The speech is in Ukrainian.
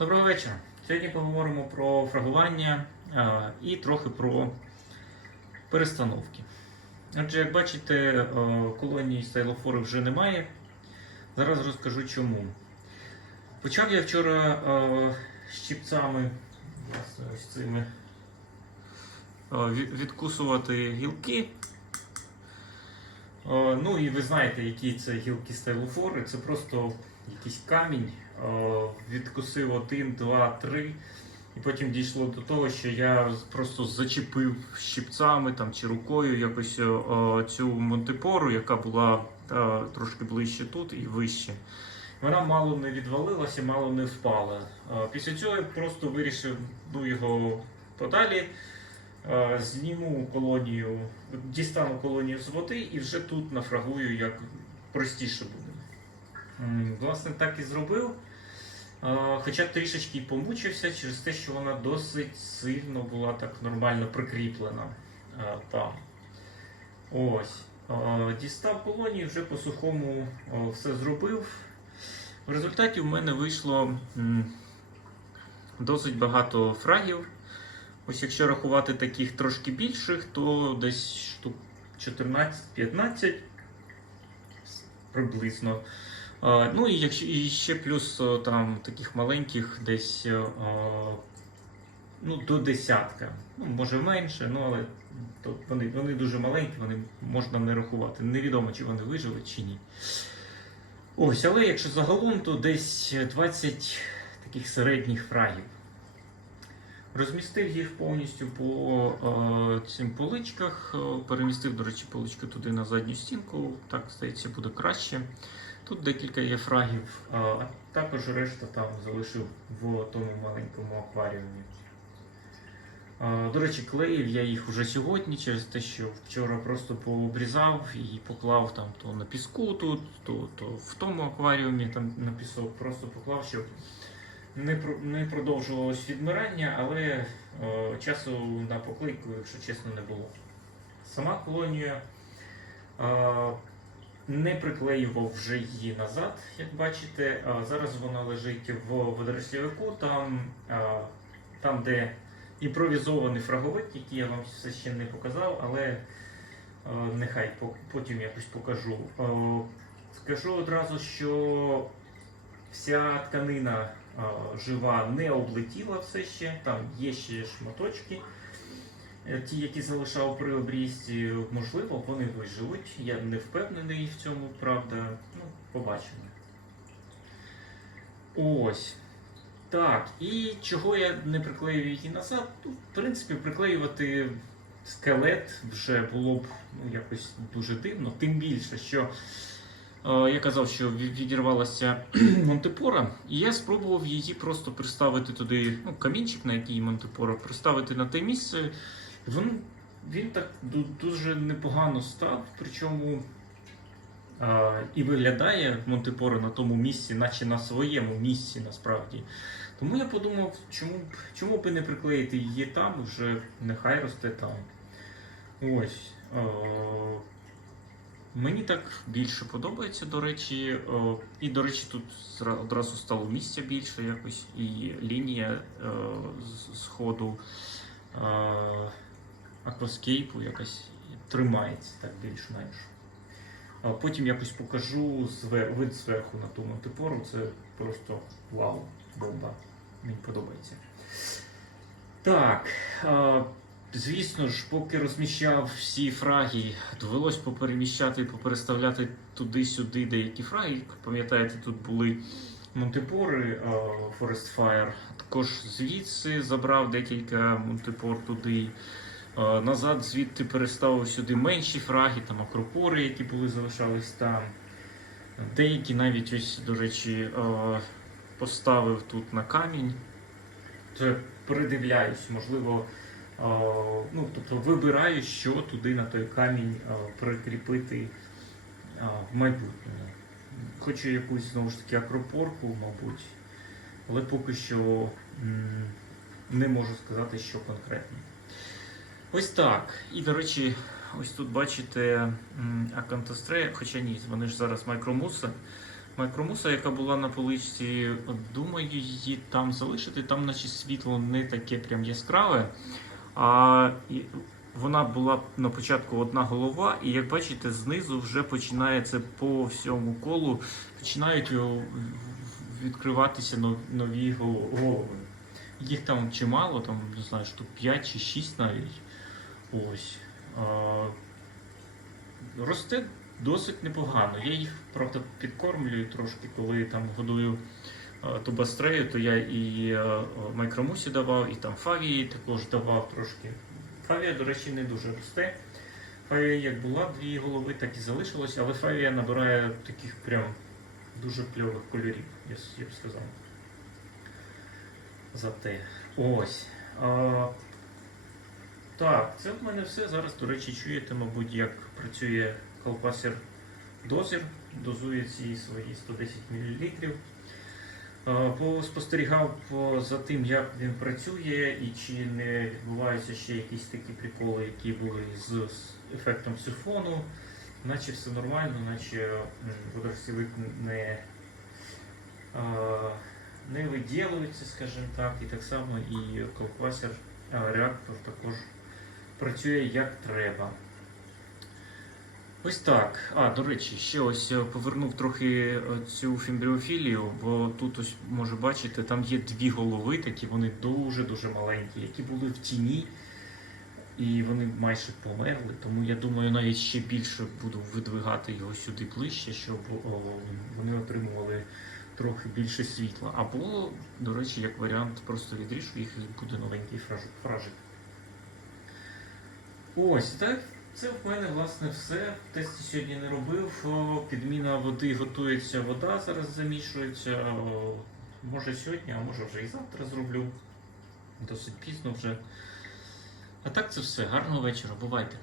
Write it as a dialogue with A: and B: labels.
A: Доброго вечора. Сьогодні поговоримо про фрагування а, і трохи про перестановки. Отже, як бачите, о, колонії стайлофори вже немає. Зараз розкажу чому. Почав я вчора о, щипцями власне, ось цими відкусувати гілки. О, ну і ви знаєте, які це гілки стайлофори. Це просто якийсь камінь. Відкусив один, два, три. І потім дійшло до того, що я просто зачепив щипцями там, чи рукою якось о, цю монтипору, яка була е, трошки ближче тут і вище. Вона мало не відвалилася, мало не впала. Е, Після цього я просто вирішив ну, його подалі. Е, Зніму колонію, дістану колонію з води і вже тут нафрагую, як простіше буде. Власне, так і зробив. Е, Хоча трішечки помучився через те, що вона досить сильно була так нормально прикріплена е, там. Ось. Дістав колонію, вже по сухому все зробив. В результаті в мене вийшло досить багато фрагів. Ось якщо рахувати таких трошки більших, то десь штук 14-15 приблизно. Ну і ще плюс там таких маленьких десь ну, до десятка. Ну, може менше, ну але то вони, вони дуже маленькі, вони можна не рахувати. Невідомо, чи вони виживуть, чи ні. Ось, але якщо загалом, то десь 20 таких середніх фрагів. Розмістив їх повністю по е, цим поличках. Е, Перемістив, до речі, полички туди на задню стінку. Так, здається, буде краще. Тут декілька є фрагів, е, а також решта там залишив в тому маленькому акваріумі. До речі, клеїв я їх уже сьогодні через те, що вчора просто пообрізав і поклав там то на піску тут, то, то в тому акваріумі там на пісок. Просто поклав, щоб не, не продовжувалось відмирання, але е, часу на поклейку, якщо чесно, не було. Сама колонія е, не приклеював вже її назад, як бачите. А зараз вона лежить в водорослівику, там, е, там, де імпровізований фраговик, який я вам все ще не показав, але е, нехай потім якось покажу. Е, Скажу одразу, що вся тканина жива не облетіла все ще, там є ще шматочки. Е, Ті, які залишав при обрізці, можливо, вони виживуть. Я не впевнений в цьому, правда. Ну, побачимо. Ось. Так, і чого я не приклею її назад? Ну, в принципі, приклеювати скелет вже було б ну, якось дуже дивно, тим більше, що я казав, що відірвалася Монтепора, і я спробував її просто приставити туди, ну, камінчик, на який Монтепора, приставити на те місце. Він, він так дуже непогано став, причому а, і виглядає Монтепоро на тому місці, наче на своєму місці насправді. Тому я подумав, чому б, чому б не приклеїти її там, вже нехай росте там. Ось. Е, мені так більше подобається, до речі. Е, і, до речі, тут одразу стало місця більше якось, і лінія е, сходу е, акваскейпу якось тримається так більш-менш. Потім якось покажу вид зверху на ту монтипору. Це просто вау, бомба. Мені подобається. Так. Звісно ж, поки розміщав всі фраги, довелось попереміщати, попереставляти туди-сюди деякі фраги. Пам'ятаєте, тут були монтипори а, Forest Fire. Також звідси забрав декілька монтипор туди. Е, Назад звідти переставив сюди менші фраги, там акропори, які були залишались там. Деякі навіть ось, до речі, е, поставив тут на камінь. Це придивляюсь, можливо, е, ну, тобто вибираю, що туди на той камінь прикріпити в майбутньому. Хочу якусь знову ж таки акропорку, мабуть, але поки що не можу сказати, що конкретно. Ось так. І, до речі, ось тут бачите акантострея, хоча ні, вони ж зараз майкромуси. майкромуса, яка була на поличці, думаю її там залишити. Там, наче світло не таке прям яскраве. А вона була на початку одна голова, і як бачите, знизу вже починається по всьому колу, починають відкриватися нові голови. Їх там чимало, там не знаю, штук 5 чи 6 навіть. Ось. А, росте досить непогано. Я їх, правда, підкормлюю трошки, коли там годую тубастрею, то я і е, майкромусі давав, і там фавії також давав трошки. Фавія, до речі, не дуже росте. Фавія як була дві голови, так і залишилась, але фавія набирає таких прям дуже кльових кольорів, я б сказав. Зате. Ось. А, так, це в мене все. Зараз, до речі, чуєте, мабуть, як працює колпасер дозір, дозує ці свої 110 мл. Поспостерігав по- за тим, як він працює, і чи не відбуваються ще якісь такі приколи, які були з, ефектом сифону. Наче все нормально, наче м, не, а, не виділується, скажімо так, і так само і колпасер, реактор також працює як треба. Ось так. А, до речі, ще ось е, повернув трохи е, цю фімбріофілію, бо тут ось може бачити, там є дві голови, такі вони дуже-дуже маленькі, які були в тіні, і вони майже померли. Тому я думаю, навіть ще більше буду видвигати його сюди ближче, щоб вони отримували трохи більше світла. Або, до речі, як варіант, просто відріжу їх і буде новенький фражик. Ось так. Це в мене власне все. Тесті сьогодні не робив. Підміна води готується, вода зараз замішується. Може сьогодні, а може вже і завтра зроблю. Досить пізно вже. А так це все. Гарного вечора. Бувайте.